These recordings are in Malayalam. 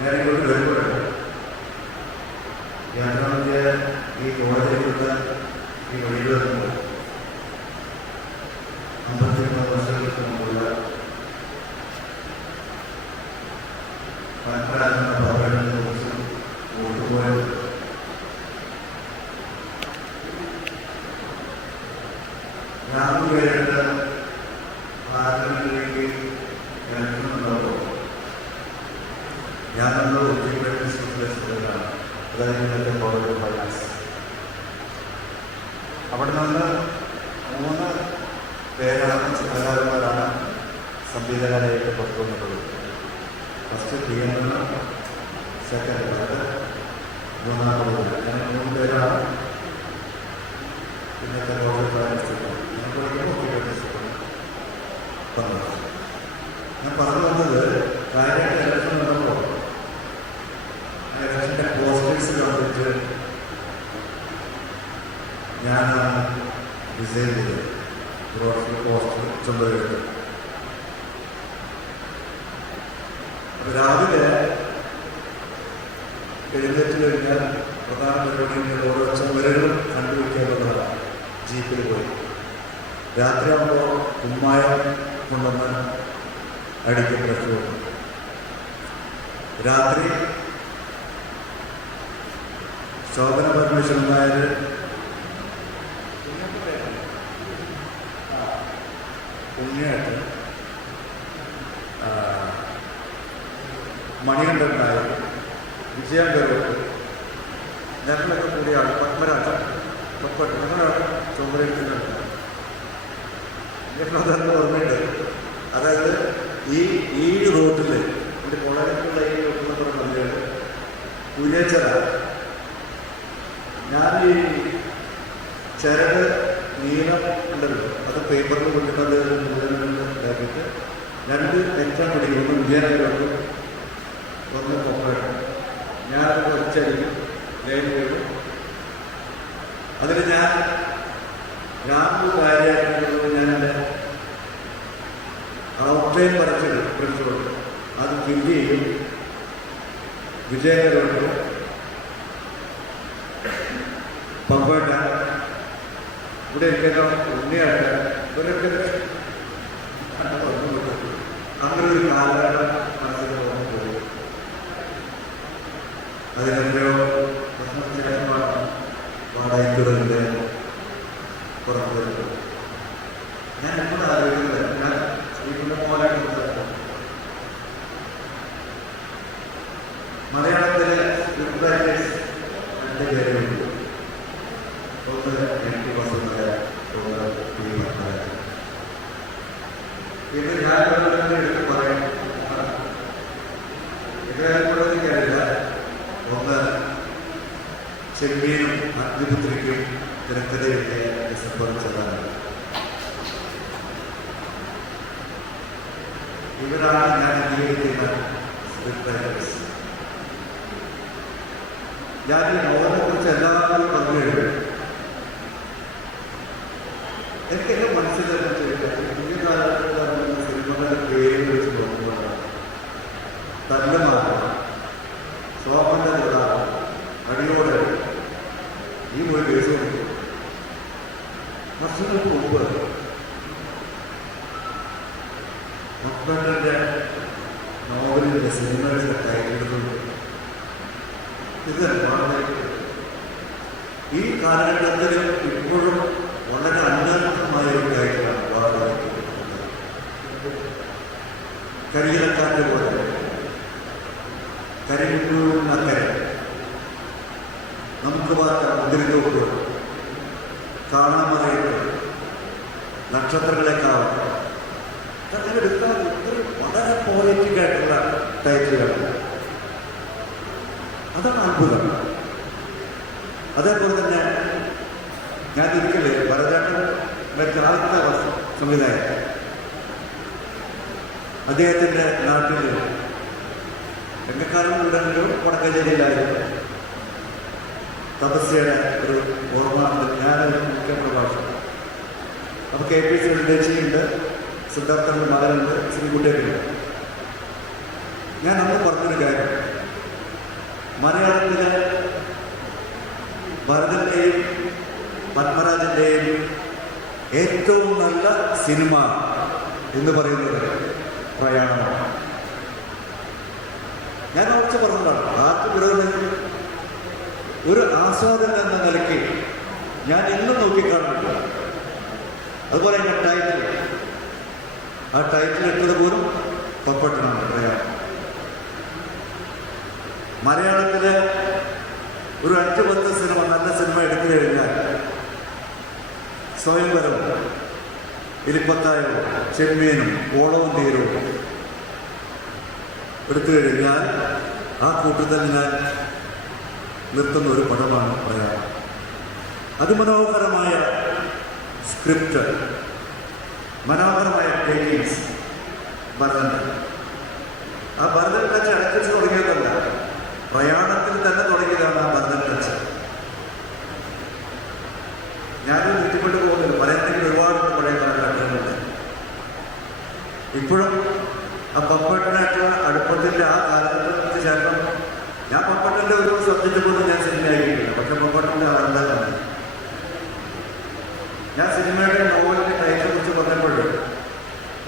ഞാൻ ഇങ്ങോട്ട് വരുമ്പോഴാണ് യാത്രാമധ്യ ഈ കോളേജിലുള്ള ഈ വഴിയിൽ വരുമ്പോൾ അമ്പത്തി ഒമ്പത് വർഷങ്ങൾക്ക് മുമ്പുള്ള പരമ്പരാഗത പ്രവർത്തനങ്ങളെ കുറിച്ച് ഓട്ടുപോയത് രാഹുലേട്ട് പാർലമെന്റിലേക്ക് ഇറങ്ങുന്നുണ്ടോ ഞാനുള്ള ഒറ്റപ്പെട്ട സുഖമാണ് അതായത് ഇന്നത്തെ കോളേജ് ഫൈനാൻസ്. അവിടെ നിന്ന് മൂന്ന് പേരാണ് ചിത്രകാരന്മാരാണ് സംഗീതകലയായിട്ട് പുറത്തു വന്നിട്ടുള്ളത് ഫസ്റ്റ് ടി സെക്കൻഡ് അത് മൂന്നാമത് അങ്ങനെ മൂന്ന് പേരാണ് ഇന്നത്തെ കോളേജ് ഫൈനാൻസ് ഞാൻ പറഞ്ഞു ഡിസൈൻ ചെയ്തത് ഗ്രോസറി പോസ്റ്റർ അപ്പോൾ രാവിലെ എഴുന്നേറ്റ് കഴിഞ്ഞാൽ പ്രധാന പരിപാടികൾ ഓരോ ചുമരുകളും കണ്ടുപിടിക്കുക ജീപ്പിൽ പോയി. രാത്രിയാകുമ്പോൾ കുമ്മായം കൊണ്ടുവന്ന് അടിക്കും പ്രശ്നമുണ്ട് രാത്രി ശോഭന പരമേശ്വരൻ നായർ ഉണ്ണിയായിട്ട് മണികണ്ഠൻ നായർ വിജയങ്കരോട്ട് ഞങ്ങളൊക്കെ കൂടിയാണ് പത്മരാജൻ പപ്പട്ട് ഞങ്ങളാണ് ചുമതലയെടുക്കുന്നുണ്ട് അതെന്ന് ഓർമ്മയുണ്ട് അതായത് ഈ ഈ റോട്ടിൽ എന്റെ കോളേജിലുള്ള ഈ റോട്ടിൽ പറഞ്ഞാൽ കുര്യച്ചറ ഞാൻ ഈ ചരട് നീളം ഉണ്ടല്ലോ അത് പേപ്പറിൽ കൊണ്ടിട്ടത് ഇതാക്കിയിട്ട് രണ്ട് എക്സാം പഠിക്കും ഒന്ന് വിജയനഗരം ഒന്ന് കൊപ്പറേറ്റ് ഞാനത് കുറച്ചടിക്കും ലൈൻ പോയിട്ട് അതിൽ ഞാൻ രാഹുൽ കാര്യമായിട്ടുള്ളത് ഞാൻ എന്റെ ഔട്ട്ലൈൻ വരച്ചത് പ്രിൻസിപ്പളുണ്ട് അത് ഫില്ല് ചെയ്യും. വിജയകരമുണ്ട് പമ്പേട്ട ഇവിടെ എനിക്കൊക്കെ ഉണ്ണിയായിട്ട് ഇവരൊക്കെ അങ്ങനെ ഒരു കാലഘട്ടം മനസ്സിൽ വന്നു പോയി അതിനെന്തോ വർഷത്തിന് ശേഷമാണ് വാടകയ്ക്കുടലിന്റെ പുറത്തു വരുന്നത് ഞാൻ എപ്പോഴും ആലോചിക്കുന്നത് ഞാൻ ഇതിന്റെ പോലായിട്ട് സംസാരിക്കും മലയാളത്തിലെ സ്ക്രിപ്റ്റ് റൈറ്റേഴ്സ് രണ്ട് പേരുണ്ട് ഒന്ന് എൻ ടി വസന്തരായ ഒന്ന് പി പത്മരാജൻ ഇത് ഞാൻ ഇവിടെ എടുത്ത് പറയാം ഇതായപ്പോഴും എനിക്കറിയില്ല ഒന്ന് ചെമ്മീനും അഗ്നിപുത്രിക്കും തിരക്കഥ എഴുതിയ ഡിസംബർ ചെല്ലാനാണ് ഇവരാണ് ഞാൻ അംഗീകരിക്കുന്ന സ്ക്രിപ്റ്റ് റൈറ്റേഴ്സ് ഞാൻ ഈ നോവലിനെ കുറിച്ച് എല്ലാവരും പറഞ്ഞു എഴുതും എനിക്കെല്ലാം മനസ്സിലാക്കാൻ ഈ കാലഘട്ടത്തിൽ ഇപ്പോഴും വളരെ അന്വർത്ഥമായ ഒരു കാര്യമാണ് വാർത്തകൾ കരിയിലക്കാരുടെ പോലെ. കരിമുന്നക്കര നമുക്ക് മാത്രം മുന്തിരിത്തോപ്പ് കാണാമറയിട്ട് നക്ഷത്രങ്ങളെ കാണാം എടുത്താൽ ഇത്രയും വളരെ പോളിറ്റിക് ആയിട്ടുള്ള അതാണ് അത്ഭുതം. അതേപോലെ തന്നെ ഞാൻ ഒരിക്കലേ ഭരതേട്ടൻ വെച്ച ആദ്യത്തെ സംവിധായകൻ. അദ്ദേഹത്തിന്റെ നാട്ടിൽ എന്നെക്കാളും ഉണ്ടെങ്കിലും വടക്കഞ്ചേരിയിലായിരുന്നു. തപസ്യയുടെ ഒരു ഓർമ്മ ഞാനൊരു മുഖ്യ പ്രഭാഷണം അപ്പോൾ കെ പി സി ഉദ്ദേശിയുണ്ട് സിദ്ധാർത്ഥന്റെ മകനുണ്ട് ശ്രീകുട്ടിയൊക്കെയുണ്ട്. ഞാൻ അന്ന് പറഞ്ഞൊരു കാര്യം. മലയാളത്തിലെ ഭരതന്റെയും പത്മരാജന്റെയും ഏറ്റവും നല്ല സിനിമ എന്ന് പറയുന്നത് പ്രയാണമാണ്. ഞാൻ ഉറച്ച് പറഞ്ഞതാണ് ആർക്ക് വിരോധം ഒരു ആസ്വാദനം എന്ന നിലയ്ക്ക് ഞാൻ ഇന്നും നോക്കിക്കാണുന്നുണ്ട് അതുപോലെ എന്റെ ടൈറ്റിൽ ആ ടൈറ്റിൽ ഇട്ടത് പോലും പപ്പട്ടനാണ് പ്രയാണം. മലയാളത്തിലെ ഒരു അഞ്ച് പത്ത് സിനിമ നല്ല സിനിമ എടുത്തു കഴിഞ്ഞാൽ സ്വയംവരവും ഇരിപ്പത്തായവും ചെമ്മീനും ഓളവും തീരവും എടുത്തു കഴിഞ്ഞാൽ ആ കൂട്ടത്തിൽ ഞാൻ നിർത്തുന്ന ഒരു പടമാണ് പ്രയാണം. അതിമനോഹരമായ സ്ക്രിപ്റ്റ് മനോഹരമായ ടേക്കിങ്സ് ഭരതൻ ആ ഭരതൻ ടച്ച് അടച്ചു തുടങ്ങിയതല്ല. പ്രയാണത്തിൽ തന്നെ തുടങ്ങിയതാണ് ആ ബന്ധം ടച്ച് ഞാനും ചുറ്റിപ്പെട്ട് പോകുന്നില്ല. പറയുന്നെങ്കിൽ ഒരുപാട് പഴയ കാലഘട്ടങ്ങളുണ്ട് ഇപ്പോഴും ആ പപ്പട്ടനായിട്ടുള്ള അടുപ്പത്തിന്റെ ആ കാലഘട്ടത്തിന് ശേഷം ഞാൻ പപ്പട്ടന്റെ ഒരു സബ്ജക്റ്റ് പോലും ഞാൻ സിനിമയായിരിക്കില്ല പക്ഷെ പപ്പട്ടന്റെ ആളുണ്ടാകുന്നത് ഞാൻ സിനിമയുടെ നോവലിന്റെ ടൈറ്റിനെ കുറിച്ച് പറഞ്ഞപ്പോൾ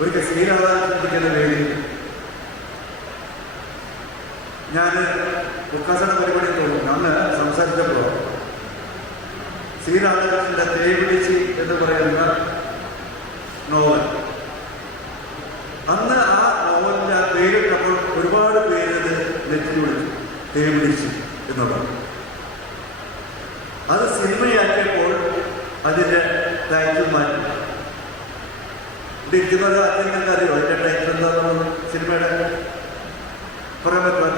ഒരു സീരാധാരം ചിന്തിക്കുന്ന വേദി ഞാൻ മുക്കാസയുടെ പരിപാടി തോന്നും അന്ന് സംസാരിച്ചപ്പോൾ ശ്രീരാധാകൃഷ്ണന്റെ തേവിടിച്ചി എന്ന് പറയുന്ന നോവൽ. അന്ന് ആ നോവലിന്റെ ആ പേരിട്ടപ്പോൾ ഒരുപാട് പേരത് നെറ്റിൽ വിളിച്ചു. തേവിടിച്ചി എന്നുള്ളത്. അത് സിനിമയാക്കിയപ്പോൾ അതിന്റെ ടൈറ്റിൽ മാറ്റി. ഇവിടെ ഇരിക്കുന്നത് ആർക്കെങ്കിലും അറിയോ അതിന്റെ ടൈറ്റിൽ എന്താണെന്ന് സിനിമയുടെ? പറയാൻ പറ്റുമോ?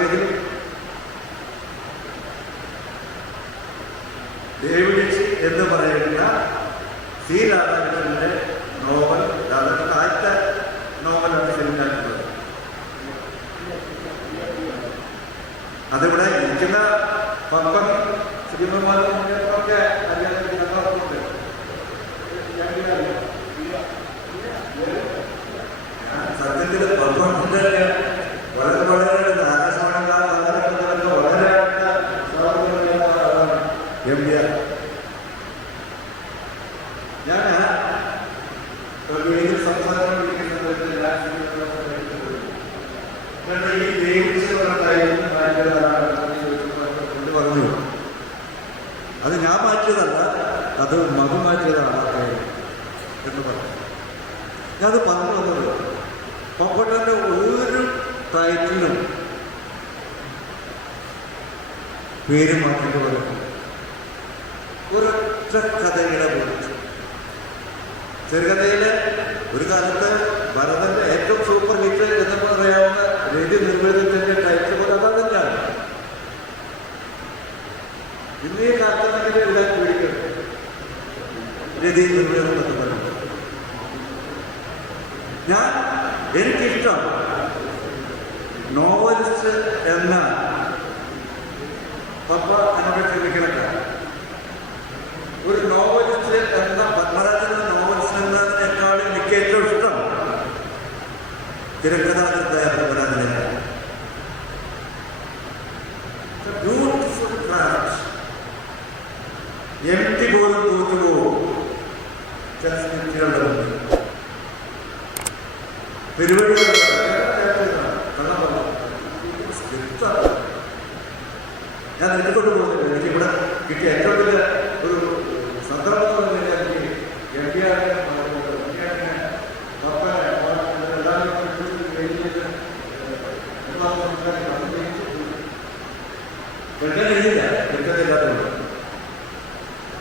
ദേവിഡിച്ച് എന്ന് പറയുന്ന സി രാധാകൃഷ്ണന്റെ നോവൽ രാധാകൃഷ്ണൻ ആദ്യത്തെ നോവലാണ് സിനിമയാക്കുന്നത് അതിവിടെ ഇരിക്കുന്ന പമ്പൻ ശ്രീമന്മാരും ഒക്കെ ഞങ്ങളുണ്ട് സത്യത്തിൽ പമ്പന്റെ വളരെ വളരെ ആകാശവാണി വളരെ എം ഡി ആർ ഞാൻ ഒരു വേദിയിൽ സംസാരം വിളിക്കുന്നത് ഈ ദേവിച്ച് പറഞ്ഞു അത് ഞാൻ മാറ്റിയതല്ല അത് മകൻ മാറ്റിയതാണ് എന്ന് പറഞ്ഞു. ഞാനത് പറഞ്ഞു വന്നത് പപ്പട്ടന്റെ ഒരു ടൈറ്റിലും പേര് മാറ്റേണ്ടി വരും ഒരൊറ്റ കഥയുടെ പോലും ചെറുകഥയിലെ ഒരു കാലത്ത് ഭരതന്റെ ഏറ്റവും സൂപ്പർ ഹിറ്റ് എന്ന് പറയാവുന്ന രതി നിർവേദത്തിന്റെ ടൈറ്റിൽ പോലെ അതാ തന്നെയാണ് ഇന്നീ കാലത്താണെങ്കിൽ എല്ലാം പേടിക്കണം. രതി നിർമ്മിതം എന്ന് പറയുന്നത് ഞാൻ എനിക്കിഷ്ടം നോവലിസ്റ്റ് എന്ന പപ്പ എന്നോട് ക്ഷമിക്കണക്ക ഒരു നോവലിസ്റ്റ് എന്ന പത്മരാജന നോവലിസ്റ്റ് എന്നതിനേക്കാളും എനിക്ക് ഏറ്റവും ഇഷ്ടം തിരക്കഥാകൃത്തായ പത്മരാജനെയാണ് ബ്യൂട്ടിഫുൾ ക്രാഫ്റ്റ് എം ടി പോലും തോറ്റുപോകും ചില സ്ക്രിപ്റ്റുകളുടെ മുന്നിൽ പരിപാടികൾ സ്ക്രിപ്റ്റാണ് ഞാൻ എടുത്തുകൊണ്ട് പോകുന്നില്ല എനിക്ക് ഇവിടെ കിട്ടിയ ഏറ്റവും വലിയ ഒരു സന്ദർഭം എന്ന് പറഞ്ഞു കഴിഞ്ഞാൽ എനിക്ക് എം പി ആർ എഴുതില്ല എടുക്കുന്നില്ലാത്തതുകൊണ്ട്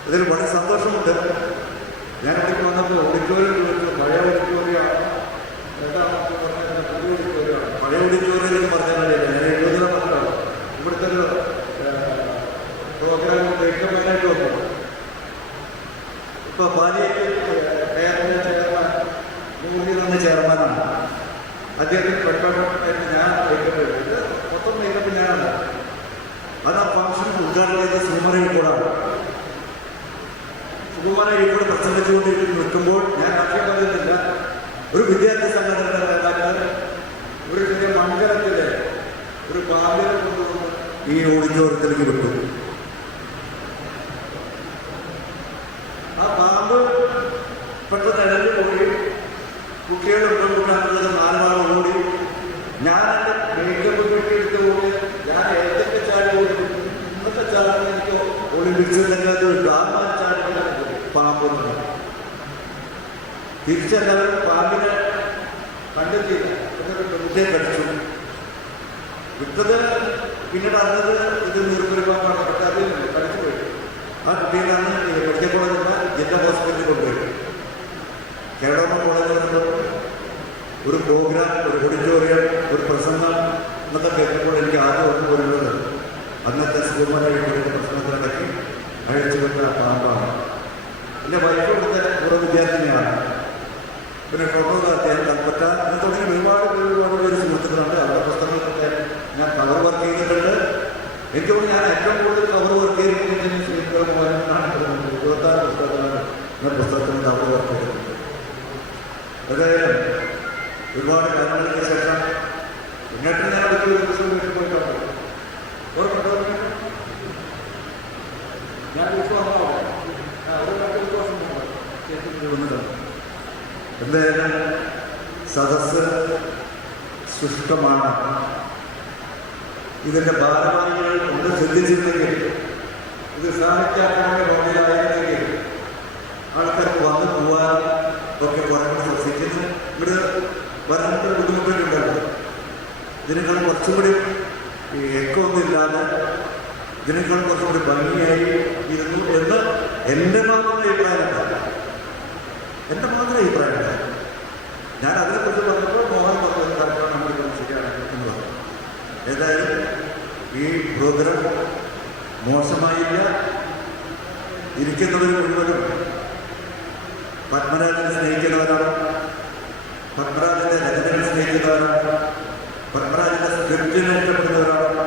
അതിൽ വളരെ സന്തോഷമുണ്ട് ഞാൻ ഇവിടേക്ക് വന്നപ്പോൾ ഓഡിറ്റോറിയം ചോദിച്ചു പഴയ ഓഡിറ്റോറിയം എന്താണെന്ന് പറഞ്ഞാൽ പുതിയ ഓഡിറ്റോറിയമാണ് പഴയ ഓഡിറ്റോറിയം എന്ന് പറഞ്ഞാൽ ഞാൻ എഴുപതിലെ മാത്രമാണ് ഇവിടുത്തെ ഒരു പ്രോഗ്രാം ഏറ്റവുമായിട്ട് വന്നു ഇപ്പൊ പാലിയേറ്റ് കെയറിന്റെ ചെയർമാൻ മൂന്നിൽ നിന്ന് ചെയർമാനാണ് അദ്ദേഹത്തിന് പെട്ടെന്ന് ഞാൻ വയ്ക്കുന്നത് ഇത് മൊത്തം വയ്ക്കുന്നത് ഞാനാണ് അത് ആ ഫംഗ്ഷൻ ഉദ്ഘാടനം ചെയ്ത സുകുമാരൻ കൂടാണ് സുകുമാരൻ ഇവിടെ പ്രസംഗിച്ചുകൊണ്ട് നിൽക്കുമ്പോൾ ഞാൻ രാഷ്ട്രീയം പറയുന്നില്ല ഒരു വിദ്യാർത്ഥി സംഘടനയുടെ നേതാക്കൾ ഒരു പാമ്പിനെ കൊണ്ടുവന്ന് ഈ ഓഡിറ്റോറിയത്തിലേക്ക് വിട്ടു ആ പാമ്പ് പെട്ടെന്ന് ഇഴഞ്ഞു പോയി കുട്ടികളുടെ പെൺകുട്ടികളുടെ നാല് ഓടി. ഞാൻ എന്റെ മേക്കപ്പ് കിട്ടിയെടുത്ത് പോയി ഞാൻ ഏതൊക്കെ ചാടി ഓടി? ഇന്നത്തെ ചാടി എനിക്ക് ഒളിമ്പിക്സ് രംഗത്ത് ആ ചാടി പാമ്പ് എന്ന് തിരിച്ചെല്ലാവരും പാമ്പിനെ കണ്ടെത്തിയില്ല. എന്നിട്ട് പെൺകുട്ടിയെ കടിച്ചു. വിട്ടത് പിന്നീട് അറിഞ്ഞത് ഇത് നിർഭരമാണ് പക്ഷേ അത് കടിച്ചു പോയി ആ കുട്ടിയിലാണ് മെഡിക്കൽ കോളേജിലുള്ള ജില്ലാ ഹോസ്പിറ്റലിൽ കൊണ്ടുപോയി. കേരള കോളേജിൽ നിന്ന് ഒരു പ്രോഗ്രാം ഒരു ഓഡിറ്റോറിയം ഒരു പ്രസംഗം എന്നൊക്കെ കേട്ടപ്പോൾ എനിക്ക് ആദ്യം ഒന്ന് വരുന്നത് അന്നത്തെ സുകുമാര വീട്ടിലെ പ്രസംഗത്തിനിടയ്ക്ക് അഴിച്ചുവിട്ട പാമ്പാണ്. എന്റെ വൈഫ് ഇവിടുത്തെ പൂർവ വിദ്യാർത്ഥിനിയാണ്. പിന്നെ ഫോട്ടോ ചെയ്യാൻ എനിക്ക് തോന്നുന്നു ഞാൻ ഏറ്റവും കൂടുതൽ കവർ വർക്ക് ചെയ്തിട്ടുണ്ടെങ്കിൽ ശ്രീകുമാരനാണ് ഇരുപത്താറ് പുസ്തകങ്ങളാണ് ഞാൻ പുസ്തകത്തിന് കവർ വർക്ക് ചെയ്തിട്ടുണ്ട് ഏതായാലും ഒരുപാട് കാലങ്ങൾക്ക് ശേഷം എന്നിട്ട് ഞാൻ ഒരു പുസ്തകം വീട്ടിൽ പോയിട്ടുണ്ട് ഓർമ്മ ഞാൻ എന്തായാലും സദസ് സുഷ്ടമാണ്. ഇതിന്റെ ഭാരവാഹികൾ ഒന്ന് ശ്രദ്ധിച്ചിരുന്നെങ്കിൽ ഇത് സാഹിത്യ അക്കാദമി റോഡിലായിരുന്നെങ്കിൽ ആൾക്കാർക്ക് വന്നു പോവാൻ ഒക്കെ കുറേ കൂടി ശ്രദ്ധിക്കുന്നു ഇവിടെ വരണത്തിന് ബുദ്ധിമുട്ടുണ്ടല്ലോ ഇതിനേക്കാൾ കുറച്ചും കൂടി ഈ എക്കൊന്നുമില്ലാതെ ഇതിനേക്കാൾ കുറച്ചും കൂടി ഭംഗിയായി ഇരുന്നു എന്ന് എന്റെ മാത്രം അഭിപ്രായമുണ്ടാകും എന്റെ മാത്രം അഭിപ്രായമല്ല ഞാൻ അതിനെക്കുറിച്ച് പറഞ്ഞപ്പോൾ മോഹൻ പറഞ്ഞത് കറക്റ്റാണ് നമ്മൾ ഇത് ശരിയാണ് എന്ന് പറഞ്ഞു ഏതായാലും ഈ പ്രോഗ്രാം മോശമായില്ല. ഇരിക്കുന്നവർ മുഴുവനും പത്മരാജനെ സ്നേഹിക്കുന്നവരാണ്. പത്മരാജന്റെ രചനകൾ സ്നേഹിക്കുന്നവരാണ്. പത്മരാജന്റെ സ്ക്രിപ്റ്റിനെ ഇഷ്ടപ്പെടുന്നവരാണ്.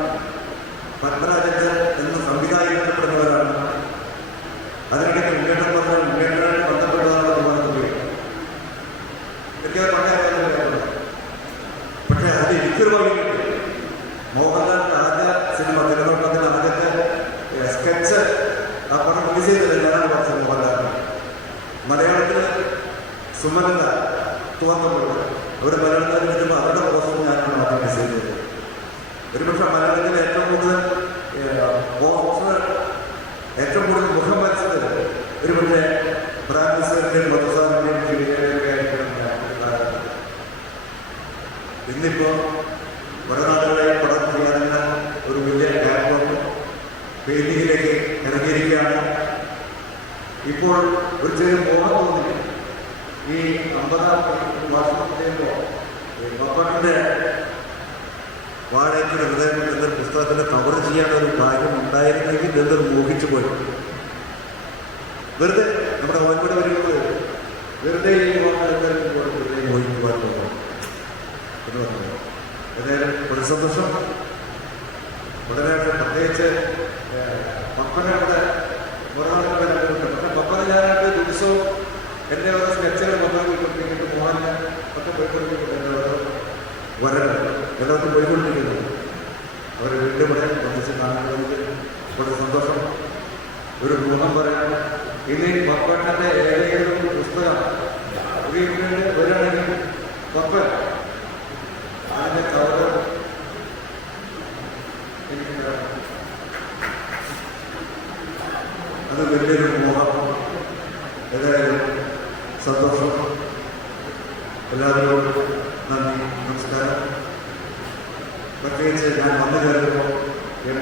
പത്മരാജന്റെ എന്ന സംവിധായകൻ ഇഷ്ടപ്പെടുന്നവരാണ് അതിനിടയ്ക്ക് മുന്നേറ്റം പറഞ്ഞാൽ മുന്നേറ്റം ബന്ധപ്പെട്ടതാണ് ഒരുപാട് തുകയാണ് എനിക്ക് അത് പറയാൻ കഴിയില്ല. പക്ഷേ അത് എനിക്കൊരു ഭാഗ്യമുണ്ട് മോഹൻലാലിന്റെ ആദ്യ സിനിമ തിരുവനന്തപുരത്തിന്റെ ആദ്യത്തെ സ്കെച്ച് ആ പടം റിലീസ് ചെയ്തത് ഞാനാണ് പറഞ്ഞത് മോഹൻലാലിന് മലയാളത്തിൽ സുമലത തുവന്നപ്പോൾ അവിടെ മലയാളത്തിൽ വരുമ്പോൾ അവരുടെ പോസ്റ്റർ ഞാനാണ് ആദ്യം ഡിസൈൻ ചെയ്തത് ഒരുപക്ഷെ മലയാളത്തിൽ ഏറ്റവും കൂടുതൽ ഏറ്റവും കൂടുതൽ മുഖം വരച്ചത് ഒരുപക്ഷെ ബ്രാൻഡ്സിന്റെയും മൊത്തസാറിന്റെയും കാണുന്നത്. ഇന്നിപ്പോ കുറെ നാളുകളായി പടം ചെയ്യാനുള്ള ഒരു വലിയ ലാപ്ടോപ്പ് പെയിന്റിങ്ങിലേക്ക് ഇറങ്ങിയിരിക്കുകയാണ് ഇപ്പോൾ ഒരു ചെറിയ മോഹം തോന്നി ഈ അമ്പതാം വർഷം ചെയ്യുമ്പോൾ ചെയ്യാൻ ഒരു കാര്യം ഉണ്ടായിരുന്നെങ്കിൽ എന്തൊരു മോഹിച്ചു പോയി. വെറുതെ നമ്മുടെ ഓൻകൂടെ വരുന്നത് വെറുതെ വെറുതെ മോഹിക്കുവാൻ എന്ന് പറഞ്ഞു ഏതായാലും ഒരു സന്തോഷം. വളരെ പ്രത്യേകിച്ച് പപ്പനെ ഇവിടെ ഒരാളെ പക്ഷെ പപ്പനെ ഞാനായിട്ട് ദിവസവും എന്റെ ഓരോ സ്കെച്ചുകൾ പപ്പനെ കൊണ്ടിരിക്കുന്നു മോഹനെ ഒക്കെ പോയിക്കൊണ്ടിരിക്കുന്നു എന്റെ ഓരോ വരകൾ എല്ലാവർക്കും പോയിക്കൊണ്ടിരിക്കുന്നു അവർ വീണ്ടും ഇവിടെ ഒന്നിച്ച് കാണുന്നതിൽ വളരെ സന്തോഷം പറയാം. ഇനി പപ്പന്റെ ഏതെങ്കിലും പുസ്തകം വീട്ടിൽ വരികയാണെങ്കിൽ പപ്പ അതിന്റെ കവർ. അത് വലിയൊരു മോഹം. ഏതായാലും സന്തോഷം. എല്ലാവരോടും നന്ദി നമസ്കാരം. പ്രത്യേകിച്ച് ഞാൻ വന്നു കയറുമ്പോൾ എം